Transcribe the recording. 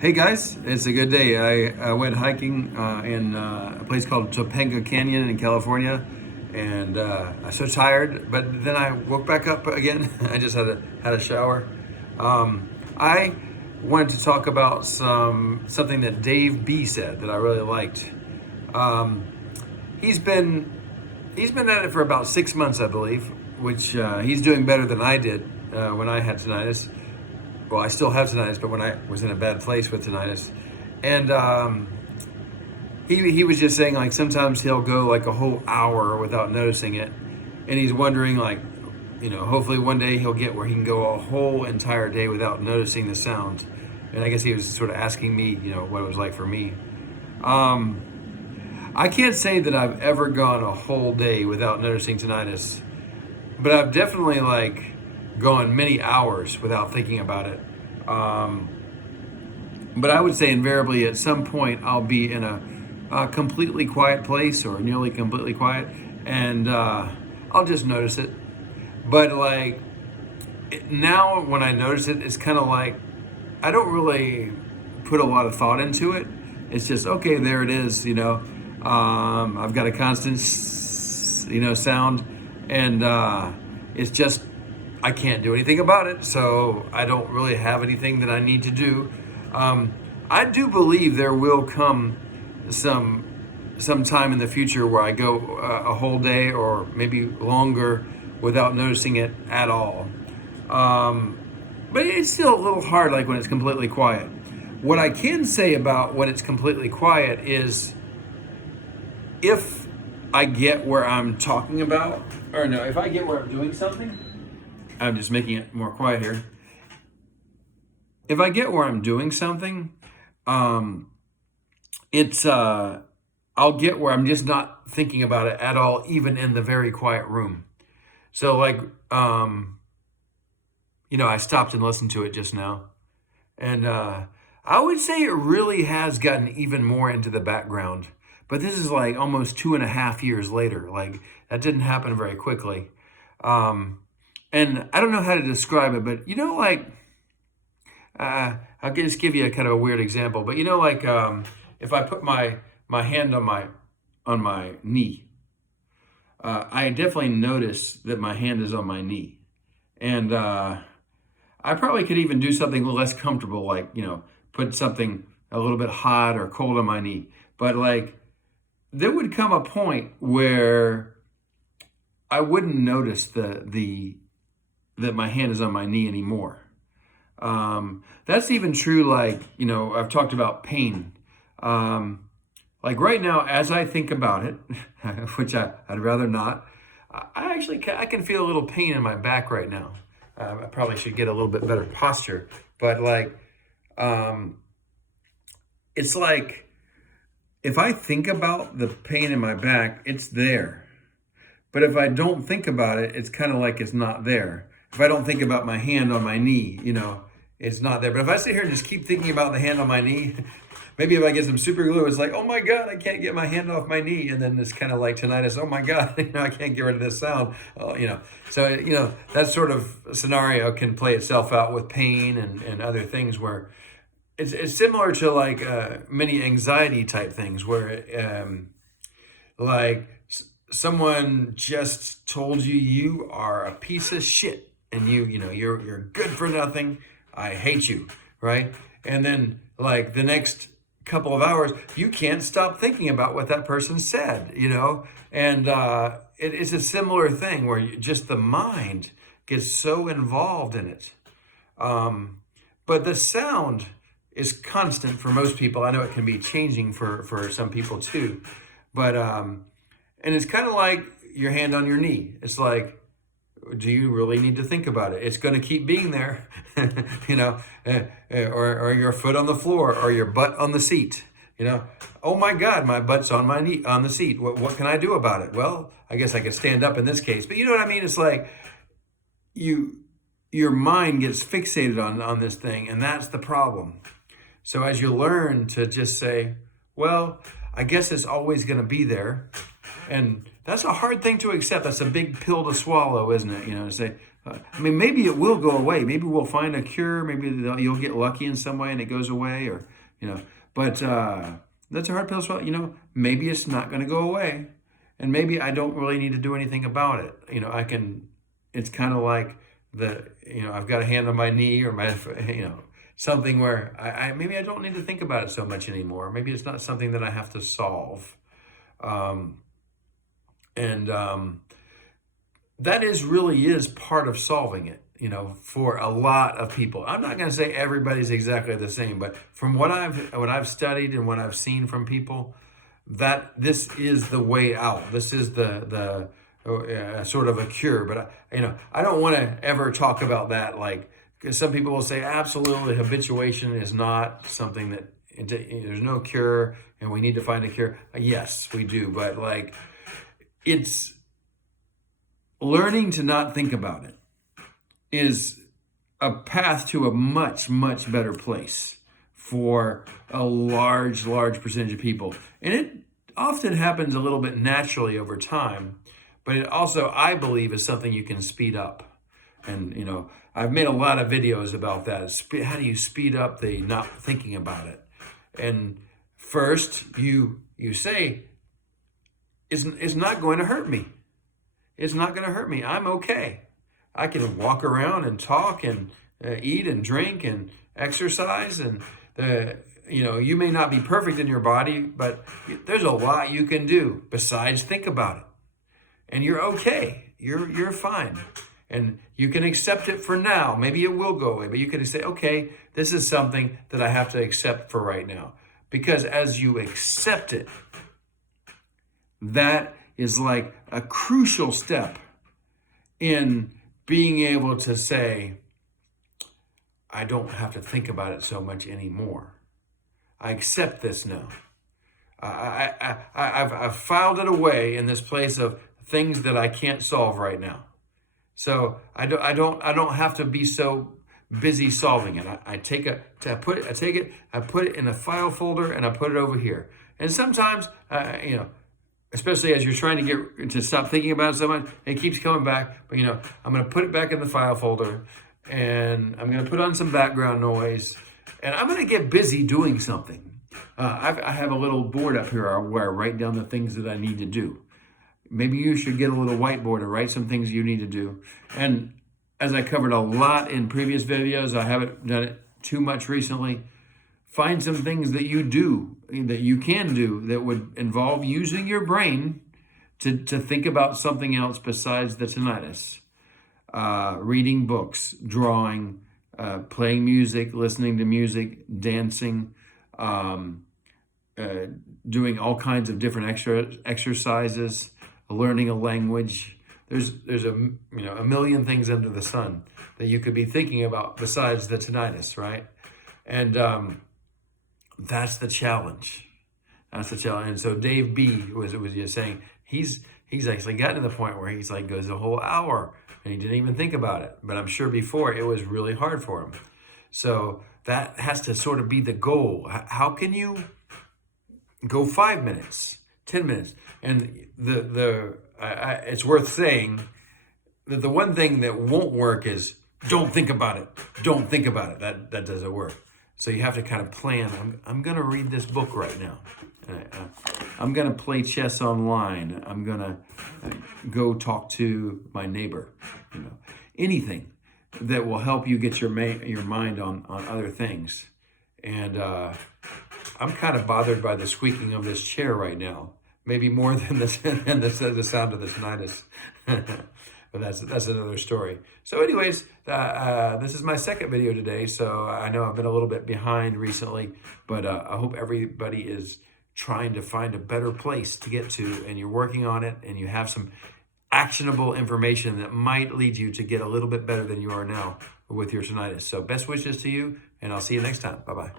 Hey guys, it's a good day. I went hiking in a place called Topanga Canyon in California, and I'm so tired. But then I woke back up again. I just had a shower. I wanted to talk about something that Dave B said that I really liked. Um, he's been he's been at it for about 6 months, I believe, which he's doing better than I did when I had tinnitus. Well, I still have tinnitus, but when I was in a bad place with tinnitus, and he was just saying like sometimes he'll go like a whole hour without noticing it, and he's wondering like, hopefully one day he'll get where he can go a whole entire day without noticing the sound. And I guess he was sort of asking me, what it was like for me. Um, I can't say that I've ever gone a whole day without noticing tinnitus, but I've definitely like gone many hours without thinking about it. Um, but I would say invariably at some point I'll be in a completely quiet place or nearly completely quiet, and I'll just notice it. But like now, when I notice it, it's kind of like I don't really put a lot of thought into it. It's just okay, there it is. I've got a constant, sound, and it's just I can't do anything about it. So I don't really have anything that I need to do. I do believe there will come some time in the future where I go a whole day or maybe longer without noticing it at all. Um, but it's still a little hard, like when it's completely quiet. What I can say about when it's completely quiet is if I get where I'm talking about, or no, if I get where I'm doing something, I'm just making it more quiet here. If I get where I'm doing something, um, it's I'll get where I'm just not thinking about it at all, even in the very quiet room. So like, I stopped and listened to it just now, and I would say it really has gotten even more into the background. But this is like almost 2.5 years later. Like that didn't happen very quickly. Um, and I don't know how to describe it, but like I'll just give you a kind of a weird example. But like if I put my hand on my knee, I definitely notice that my hand is on my knee, and I probably could even do something less comfortable, like put something a little bit hot or cold on my knee. But like there would come a point where I wouldn't notice the that my hand is on my knee anymore. That's even true. Like, I've talked about pain. Like right now, as I think about it, which I'd rather not, I can feel a little pain in my back right now. I probably should get a little bit better posture, but like, um, it's like if I think about the pain in my back, it's there. But if I don't think about it, it's kind of like it's not there. If I don't think about my hand on my knee, it's not there. But if I sit here and just keep thinking about the hand on my knee, maybe if I get some super glue, it's like, oh my God, I can't get my hand off my knee. And then it's kind of like tinnitus, oh my God, I can't get rid of this sound. So, that sort of scenario can play itself out with pain and other things where it's similar to like many anxiety type things where like someone just told you are a piece of shit and you're good for nothing. I hate you, right? And then like the next couple of hours, you can't stop thinking about what that person said, and it's a similar thing where just the mind gets so involved in it. But the sound is constant for most people. I know it can be changing for some people too, but and it's kind of like your hand on your knee. It's like, do you really need to think about it? It's going to keep being there, or your foot on the floor or your butt on the seat. Oh my God, my butt's on my knee on the seat. What can I do about it? Well, I guess I could stand up in this case, but you know what I mean? It's like your mind gets fixated on this thing, and that's the problem. So as you learn to just say, well, I guess it's always going to be there. And that's a hard thing to accept. That's a big pill to swallow, isn't it? To say, I mean, maybe it will go away. Maybe we'll find a cure. Maybe you'll get lucky in some way and it goes away, or, but that's a hard pill to swallow. Maybe it's not going to go away, and maybe I don't really need to do anything about it. It's kind of like I've got a hand on my knee or my, something where maybe I don't need to think about it so much anymore. Maybe it's not something that I have to solve. That really is part of solving it, for a lot of people. I'm not going to say everybody's exactly the same, but from what I've studied and what I've seen from people, that this is the way out. This is the sort of a cure. But I don't want to ever talk about that, because some people will say absolutely habituation is not something that there's no cure and we need to find a cure. Yes, we do, but it's learning to not think about it is a path to a much, much better place for a large percentage of people. And it often happens a little bit naturally over time, but it also, I believe, is something you can speed up. And, I've made a lot of videos about that. How do you speed up the not thinking about it? And first, you say, it's not going to hurt me. It's not going to hurt me. I'm okay. I can walk around and talk and eat and drink and exercise. And, you may not be perfect in your body, but there's a lot you can do besides think about it. And you're okay. You're fine. And you can accept it for now. Maybe it will go away, but you can say, okay, this is something that I have to accept for right now. Because as you accept it, that is like a crucial step in being able to say, I don't have to think about it so much anymore. I accept this now. I've filed it away in this place of things that I can't solve right now. So I don't have to be so busy solving it. I put it in a file folder and I put it over here. And sometimes, especially as you're trying to get to stop thinking about it so much, it keeps coming back. But I'm going to put it back in the file folder, and I'm going to put on some background noise, and I'm going to get busy doing something. I have a little board up here where I write down the things that I need to do. Maybe you should get a little whiteboard and write some things you need to do. And as I covered a lot in previous videos, I haven't done it too much recently. Find some things that you can do that would involve using your brain to think about something else besides the tinnitus. Reading books, drawing, playing music, listening to music, dancing, doing all kinds of different exercises, learning a language. There's a million things under the sun that you could be thinking about besides the tinnitus, right? And that's the challenge. That's the challenge. And so Dave B was just saying he's actually gotten to the point where he's goes a whole hour and he didn't even think about it. But I'm sure before it was really hard for him. So that has to sort of be the goal. How can you go 5 minutes, 10 minutes? And it's worth saying that the one thing that won't work is don't think about it. Don't think about it. That doesn't work. So you have to kind of plan. I'm going to read this book right now. I'm going to play chess online. I'm going to go talk to my neighbor. Anything that will help you get your mind on other things. And I'm kind of bothered by the squeaking of this chair right now. Maybe more than the sound of the tinnitus. But that's another story. So anyways, this is my second video today. So I know I've been a little bit behind recently, but I hope everybody is trying to find a better place to get to, and you're working on it, and you have some actionable information that might lead you to get a little bit better than you are now with your tinnitus. So best wishes to you, and I'll see you next time. Bye-bye.